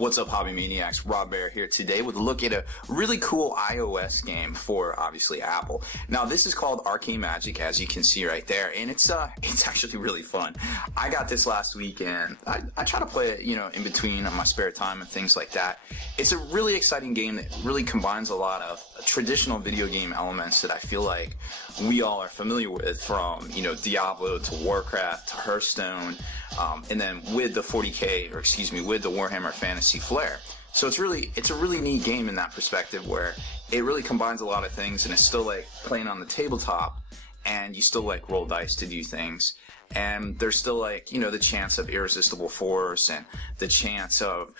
What's up, Hobby Maniacs? Rob Bear here today with a look at a really cool iOS game for, obviously, Apple. Now, this is called Arcane Magic, as you can see right there, and it's actually really fun. I got this last week, and I try to play it, in between on my spare time and things like that. It's a really exciting game that really combines a lot of traditional video game elements that I feel like we all are familiar with, from, Diablo to Warcraft to Hearthstone, and then with the 40K, with the Warhammer fantasy flair. So it's a really neat game in that perspective, where it really combines a lot of things, and it's still like playing on the tabletop, and you still like roll dice to do things, and there's still like, the chance of irresistible force and the chance of,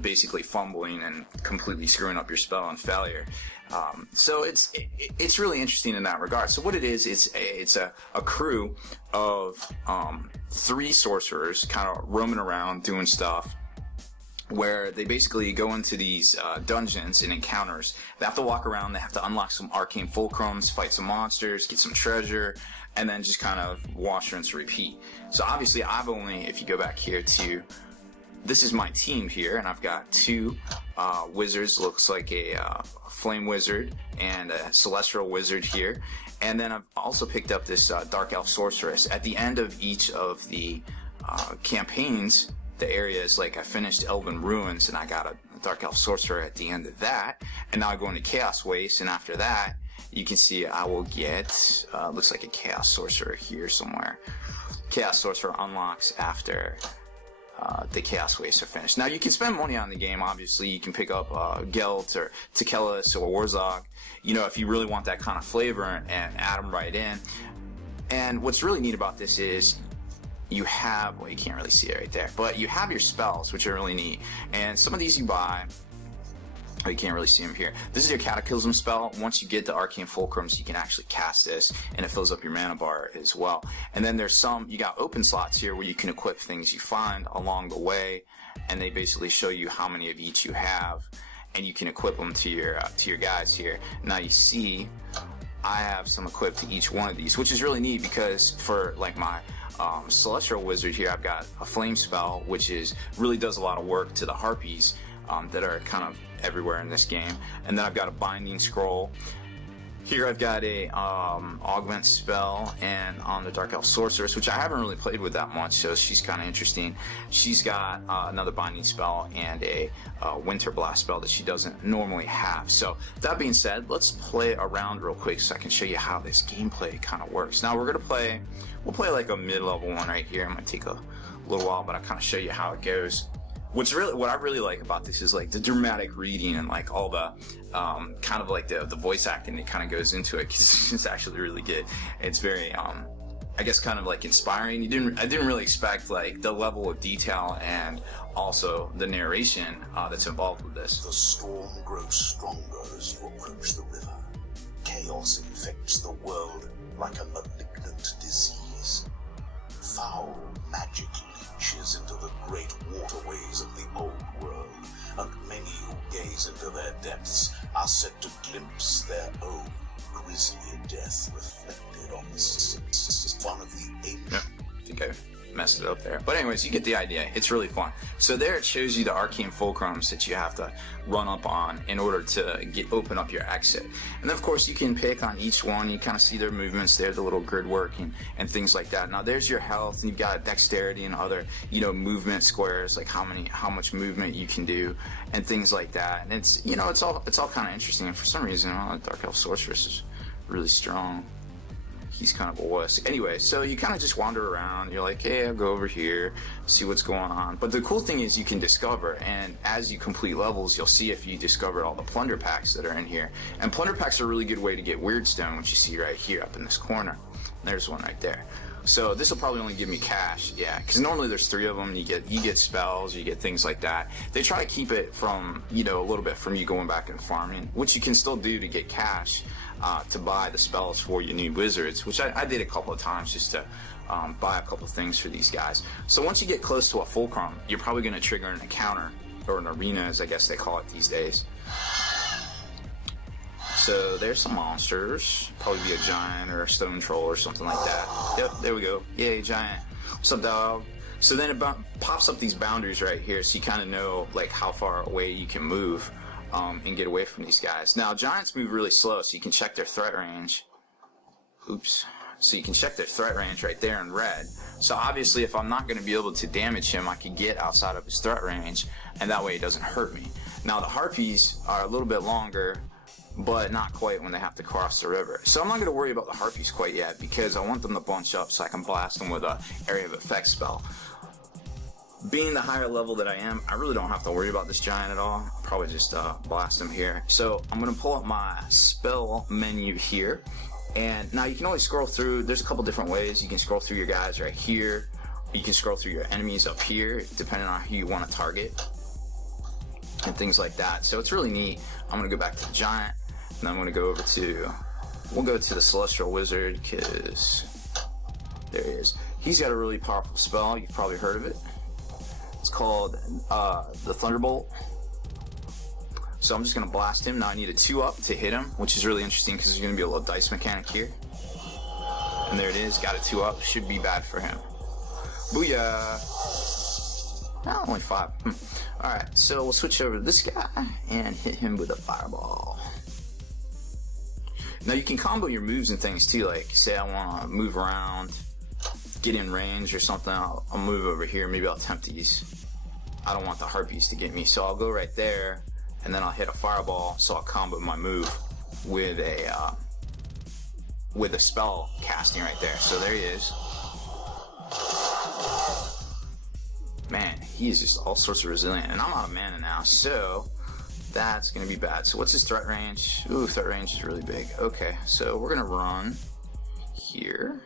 basically fumbling and completely screwing up your spell and failure. So it's really interesting in that regard. So what it is, it's a crew of 3 sorcerers kind of roaming around doing stuff, where they basically go into these dungeons and encounters. They have to walk around, they have to unlock some arcane fulcrums, fight some monsters, get some treasure, and then just kind of wash, rinse, repeat. So obviously if you go back here to, this is my team here, and I've got 2 wizards, looks like a flame wizard and a celestial wizard here. And then I've also picked up this dark elf sorceress. At the end of each of the campaigns, the areas, like I finished Elven Ruins and I got a Dark Elf Sorcerer at the end of that, and now I go into Chaos Waste, and after that you can see I will get looks like a Chaos Sorcerer here somewhere. Chaos Sorcerer unlocks after the Chaos Waste are finished. Now you can spend money on the game, obviously. You can pick up Gelt or Tekelis or Warzog, if you really want that kind of flavor, and add them right in. And what's really neat about this is you have, well, you can't really see it right there, but you have your spells, which are really neat. And some of these you buy, oh, you can't really see them here. This is your Cataclysm spell. Once you get the Arcane Fulcrums, you can actually cast this, and it fills up your mana bar as well. And then there's you got open slots here where you can equip things you find along the way, and they basically show you how many of each you have, and you can equip them to your guys here. Now you see, I have some equipped to each one of these, which is really neat, because for like my Celestial Wizard here, I've got a Flame spell, which really does a lot of work to the Harpies that are kind of everywhere in this game. And then I've got a Binding Scroll. Here I've got a Augment spell, and on the Dark Elf Sorceress, which I haven't really played with that much, so she's kind of interesting. She's got another Binding spell and a Winter Blast spell that she doesn't normally have. So that being said, let's play around real quick so I can show you how this gameplay kind of works. Now we'll play like a mid-level one right here. It might take a little while, but I'll kind of show you how it goes. What I really like about this is like the dramatic reading and like all the kind of like the voice acting that kind of goes into it, because it's actually really good. It's very I guess kind of like inspiring. I didn't really expect like the level of detail and also the narration that's involved with this. The storm grows stronger as you approach the river. Chaos infects the world like a malignant disease. Foul magic leeches into the great waterways of the old world, and many who gaze into their depths are said to glimpse their own grisly death reflected on one of the ancient... Yeah, I think I messed it up there. But anyways, you get the idea. It's really fun. So there it shows you the Arcane Fulcrums that you have to run up on in order to open up your exit. And then of course you can pick on each one. You kind of see their movements there, the little grid work and things like that. Now there's your health, and you've got dexterity and other, movement squares, like how much movement you can do and things like that. And it's, it's all kind of interesting. And for some reason, Dark Elf Sorceress is really strong. He's kind of a wuss. Anyway, so you kind of just wander around. You're like, hey, I'll go over here, see what's going on. But the cool thing is you can discover, and as you complete levels, you'll see if you discovered all the plunder packs that are in here. And plunder packs are a really good way to get Weirdstone, which you see right here up in this corner. There's one right there. So this will probably only give me cash, yeah, because normally there's 3 of them. You get spells, you get things like that. They try to keep it from, a little bit from you going back and farming, which you can still do to get cash. To buy the spells for your new wizards, which I did a couple of times just to buy a couple of things for these guys. So once you get close to a fulcrum, you're probably going to trigger an encounter, or an arena as I guess they call it these days. So there's some monsters, probably be a giant or a stone troll or something like that. Yep, there we go. Yay, giant. What's up, dog? So then it pops up these boundaries right here, so you kind of know like how far away you can move and get away from these guys. Now giants move really slow, so you can check their threat range. Oops. So you can check their threat range right there in red. So obviously if I'm not going to be able to damage him, I can get outside of his threat range, and that way it doesn't hurt me. Now the harpies are a little bit longer, but not quite when they have to cross the river. So I'm not going to worry about the harpies quite yet, because I want them to bunch up so I can blast them with a area of effect spell. Being the higher level that I am, I really don't have to worry about this giant at all. I'll probably just blast him here. So I'm going to pull up my spell menu here. And now you can always scroll through. There's a couple different ways. You can scroll through your guys right here. You can scroll through your enemies up here, depending on who you want to target. And things like that. So it's really neat. I'm going to go back to the giant. And then I'm going to go over to... We'll go to the Celestial Wizard, because... There he is. He's got a really powerful spell. You've probably heard of it. It's called the Thunderbolt. So I'm just going to blast him. Now I need a 2-up to hit him, which is really interesting because there's going to be a little dice mechanic here. And there it is. Got a 2-up. Should be bad for him. Booyah! No, only 5. Alright, so we'll switch over to this guy and hit him with a fireball. Now you can combo your moves and things too. Like, say I want to move around, get in range or something. I'll move over here. Maybe I'll tempt these. I don't want the harpies to get me. So I'll go right there. And then I'll hit a fireball, so I'll combo my move with a spell casting right there. So there he is. Man, he is just all sorts of resilient, and I'm out of mana now, so that's gonna be bad. So what's his threat range? Ooh, threat range is really big. Okay, so we're gonna run here,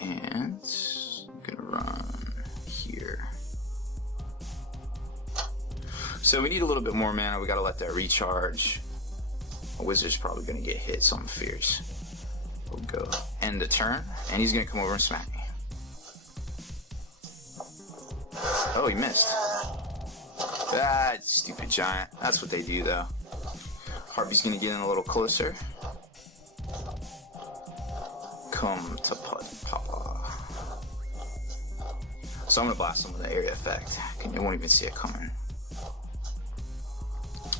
and I'm gonna run here. So we need a little bit more mana. We gotta let that recharge. A wizard's probably gonna get hit something fierce. We'll go end the turn, and he's gonna come over and smack me. Oh, he missed. That stupid giant. That's what they do, though. Harpy's gonna get in a little closer. Come to Papa. So I'm gonna blast him with an area effect. You won't even see it coming.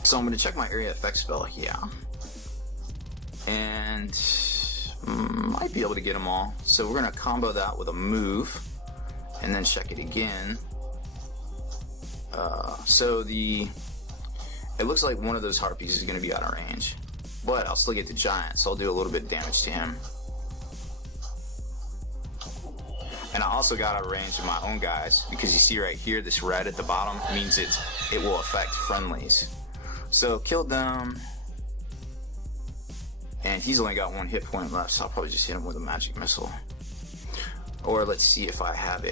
So I'm going to check my area effect spell, yeah. And might be able to get them all. So we're going to combo that with a move, and then check it again. It looks like one of those harpies is going to be out of range. But I'll still get the giant, so I'll do a little bit of damage to him. And I also got out of range of my own guys, because you see right here, this red at the bottom means it will affect friendlies. So killed them, and he's only got 1 hit point left, so I'll probably just hit him with a magic missile. Or let's see if I have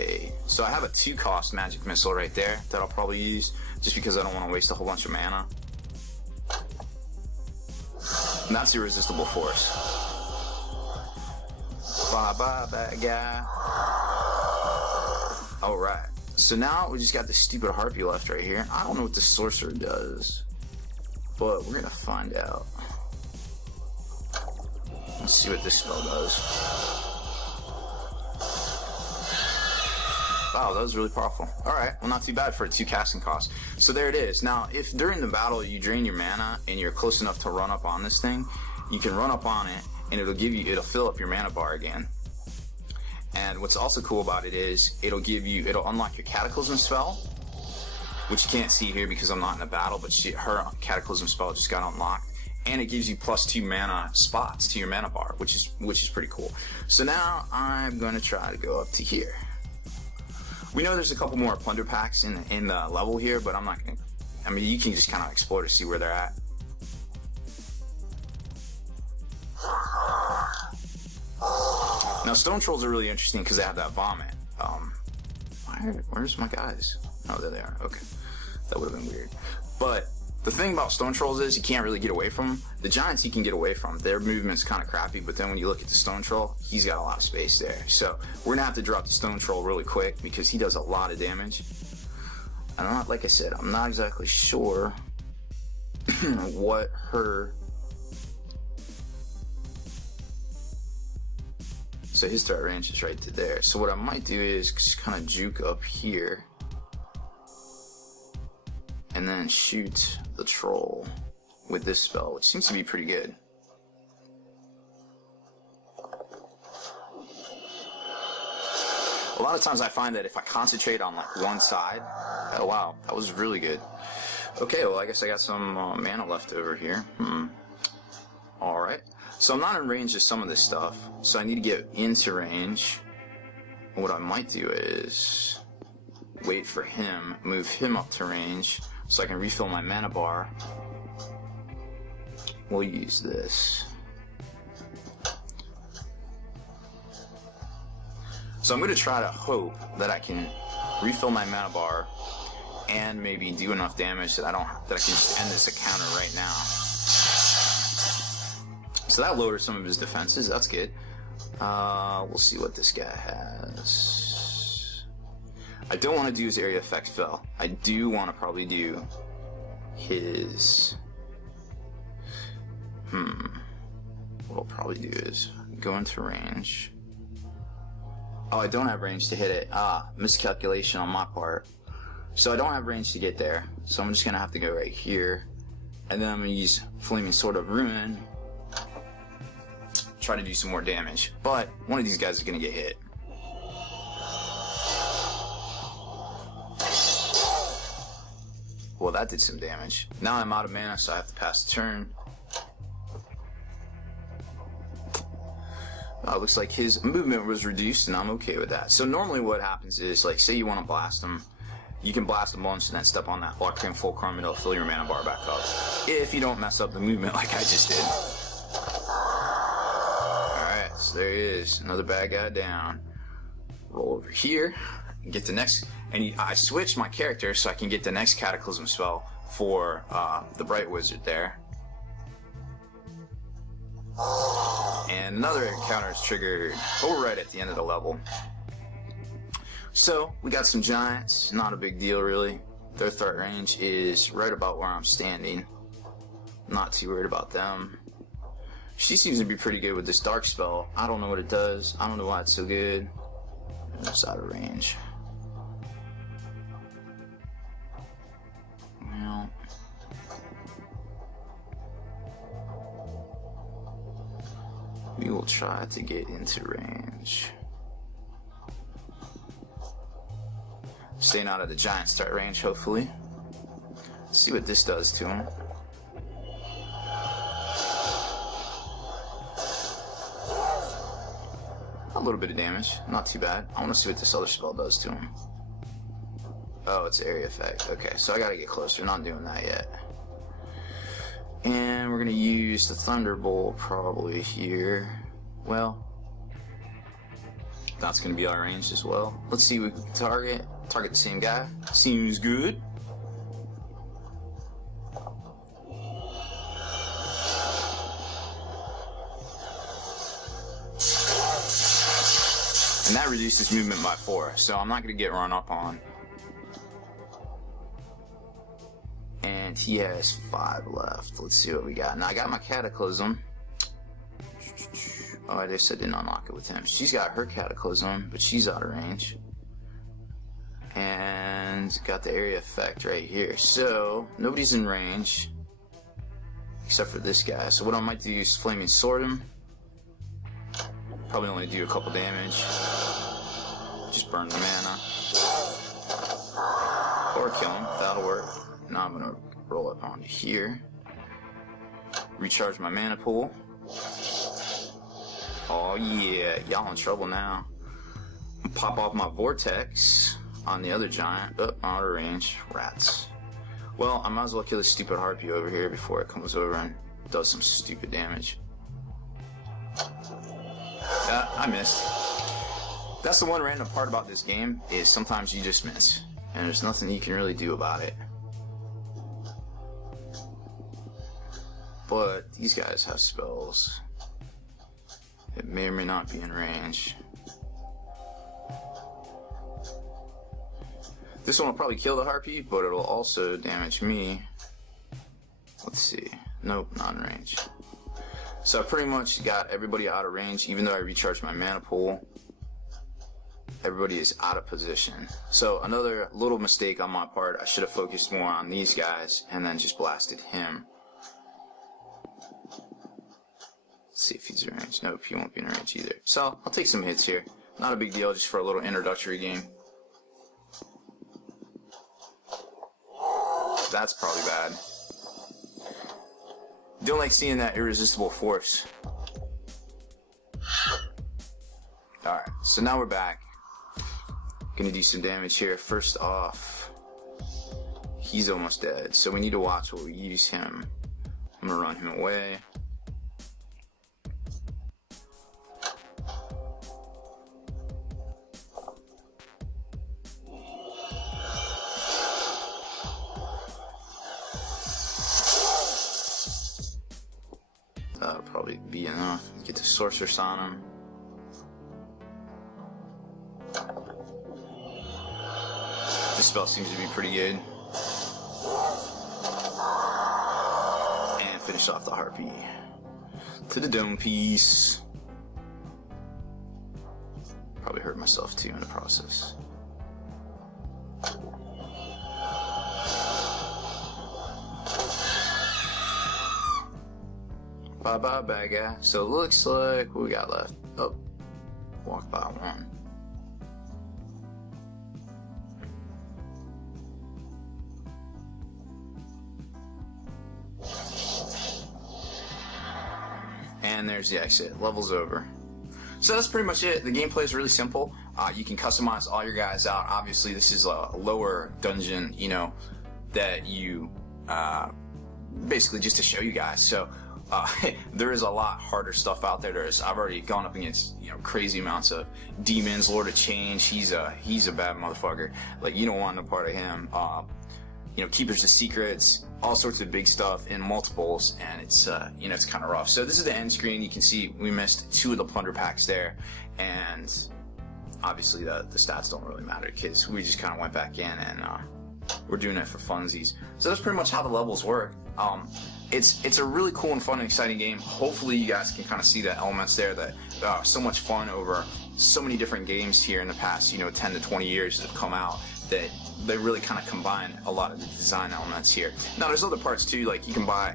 so I have a 2-cost magic missile right there that I'll probably use, just because I don't want to waste a whole bunch of mana. And that's Irresistible Force. Bye bye, bad guy. Alright, so now we just got this stupid harpy left right here. I don't know what the Sorcerer does, but we're gonna find out. Let's see what this spell does. Wow, that was really powerful. Alright, well, not too bad for a 2 casting cost. So there it is. Now, if during the battle you drain your mana and you're close enough to run up on this thing, you can run up on it and it'll fill up your mana bar again. And what's also cool about it is it'll unlock your Cataclysm spell, which you can't see here because I'm not in a battle, but her Cataclysm spell just got unlocked, and it gives you +2 mana spots to your mana bar, which is pretty cool. So now I'm going to try to go up to here. We know there's a couple more plunder packs in the level here, but I'm not going to. I mean, you can just kind of explore to see where they're at. Now, stone trolls are really interesting because they have that vomit. Where's my guys? Oh, there they are. Okay. That would have been weird. But the thing about stone trolls is you can't really get away from them. The giants you can get away from. Their movement's kind of crappy, but then when you look at the stone troll, he's got a lot of space there. So we're going to have to drop the stone troll really quick because he does a lot of damage. And like I said, I'm not exactly sure what her... So his threat range is right to there. So what I might do is just kind of juke up here. And then shoot the troll with this spell, which seems to be pretty good. A lot of times I find that if I concentrate on like one side, oh wow, that was really good. Okay, well I guess I got some mana left over here. Alright, so I'm not in range of some of this stuff, so I need to get into range. What I might do is wait for him, move him up to range, so I can refill my mana bar. We'll use this. So I'm going to try to hope that I can refill my mana bar and maybe do enough damage that I can just end this encounter right now. So that lowers some of his defenses. That's good. We'll see what this guy has. I don't want to do his area effect spell. I do want to probably do his... What I'll probably do is go into range. Oh, I don't have range to hit it. Miscalculation on my part. So I don't have range to get there. So I'm just going to have to go right here. And then I'm going to use Flaming Sword of Ruin. Try to do some more damage. But one of these guys is going to get hit. Well, that did some damage. Now I'm out of mana, so I have to pass the turn. Looks like his movement was reduced, and I'm okay with that. So normally what happens is, like, say you want to blast him, you can blast him once and then step on that Arcane Fulcrum and it'll fill your mana bar back up. If you don't mess up the movement like I just did. Alright, so there he is. Another bad guy down. Roll over here, and get the next... And I switched my character so I can get the next Cataclysm spell for the Bright Wizard there. And another encounter is triggered right at the end of the level. So, we got some giants, not a big deal really. Their threat range is right about where I'm standing. Not too worried about them. She seems to be pretty good with this dark spell. I don't know what it does. I don't know why it's so good. It's out of range. Well... we will try to get into range. Staying out of the giant start range, hopefully. Let's see what this does to him. A little bit of damage, not too bad. I want to see what this other spell does to him. Oh, it's area effect. Okay, so I gotta get closer. Not doing that yet. And we're gonna use the Thunderbolt probably here. Well, that's gonna be our range as well. Let's see what we can target. Target the same guy. Seems good. And that reduces movement by 4, so I'm not gonna get run up on. And he has 5 left. Let's see what we got. Now I got my Cataclysm. Oh, I just didn't unlock it with him. She's got her Cataclysm, but she's out of range. And got the area effect right here. So nobody's in range except for this guy. So what I might do is Flaming Sword him. Probably only do a couple damage. Just burn the mana. Or kill him. That'll work. Now I'm gonna roll up onto here. Recharge my mana pool. Oh yeah, y'all in trouble now. Pop off my Vortex on the other giant. Oh, out of range. Rats. Well, I might as well kill this stupid Harpy over here before it comes over and does some stupid damage. I missed. That's the one random part about this game, is sometimes you just miss. And there's nothing you can really do about it. But these guys have spells. It may or may not be in range. This one will probably kill the Harpy, but it'll also damage me. Let's see. Nope, not in range. So I pretty much got everybody out of range, even though I recharged my mana pool. Everybody is out of position. So another little mistake on my part, I should have focused more on these guys and then just blasted him. Let's see if he's in range. Nope, he won't be in range either. So I'll take some hits here. Not a big deal, just for a little introductory game. That's probably bad. Don't like seeing that irresistible force. Alright, so now we're back. Gonna do some damage here. First off, he's almost dead, so we need to watch while we use him. I'm gonna run him away. That'll probably be enough. Get the Sorcerer on him. This spell seems to be pretty good. And finish off the Harpy. To the dome piece. Probably hurt myself too in the process. Bye bye, bad guy. So it looks like what we got left. Oh, walk by one. And there's the exit. Level's over. So that's pretty much it. The gameplay is really simple. You can customize all your guys out. Obviously, this is a lower dungeon, you know, that you basically just to show you guys. So there is a lot harder stuff out there. I've already gone up against, you know, crazy amounts of demons. Lord of Change. He's a bad motherfucker. Like, you don't want no part of him. You know, Keepers of Secrets, all sorts of big stuff in multiples, and it's you know, it's kind of rough. So this is the end screen. You can see we missed 2 of the plunder packs there, and obviously the stats don't really matter because we just kind of went back in and we're doing it for funsies. So that's pretty much how the levels work. It's a really cool and fun and exciting game. Hopefully you guys can kind of see the elements there that are so much fun over so many different games here in the past, you know, 10 to 20 years that have come out, that they really kind of combine a lot of the design elements here. Now there's other parts too, like you can buy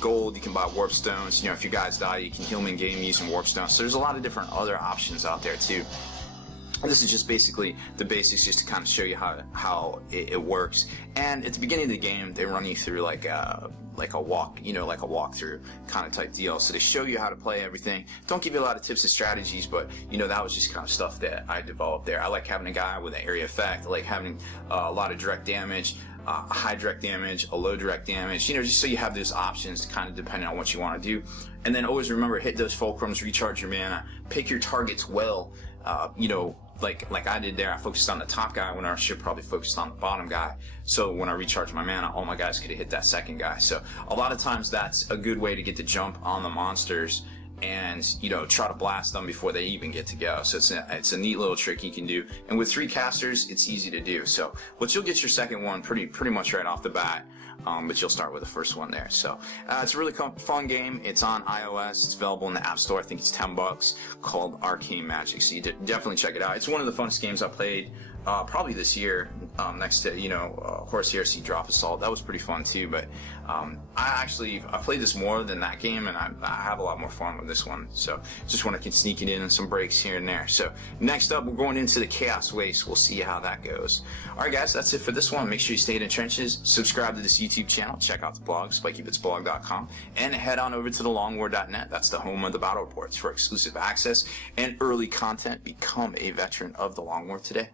gold, you can buy warp stones, you know, if your guys die you can heal them in game using warp stones. So there's a lot of different other options out there too. This is just basically the basics, just to kind of show you how it works. And at the beginning of the game, they run you through like a walk, you know, like a walkthrough kind of type deal. So they show you how to play everything. Don't give you a lot of tips and strategies, but you know, that was just kind of stuff that I developed there. I like having a guy with an area effect. I like having a lot of direct damage, high direct damage, a low direct damage. You know, just so you have those options, kind of depending on what you want to do. And then always remember, hit those fulcrums, recharge your mana, pick your targets well. You know, like I did there, I focused on the top guy when I should probably focused on the bottom guy. So when I recharged my mana, all my guys could have hit that second guy. So a lot of times that's a good way to get the jump on the monsters and, you know, try to blast them before they even get to go. So it's a neat little trick you can do. And with 3 casters, it's easy to do. So, but you'll get your second one pretty much right off the bat. But you'll start with the first one there. So it's a really fun game. It's on iOS. It's available in the App Store. I think it's $10, called Arcane Magic. So you definitely check it out. It's one of the funnest games I played probably this year, next to, you know, Horse Heresy Drop Assault. That was pretty fun too. But I played this more than that game, and I have a lot more fun with this one. So just want to sneak it in some breaks here and there. So next up, we're going into the Chaos Waste. We'll see how that goes. All right, guys, that's it for this one. Make sure you stay in the trenches. Subscribe to this YouTube channel. Check out the blog, spikybitsblog.com, and head on over to thelongwar.net. That's the home of the battle reports for exclusive access and early content. Become a veteran of the Long War today.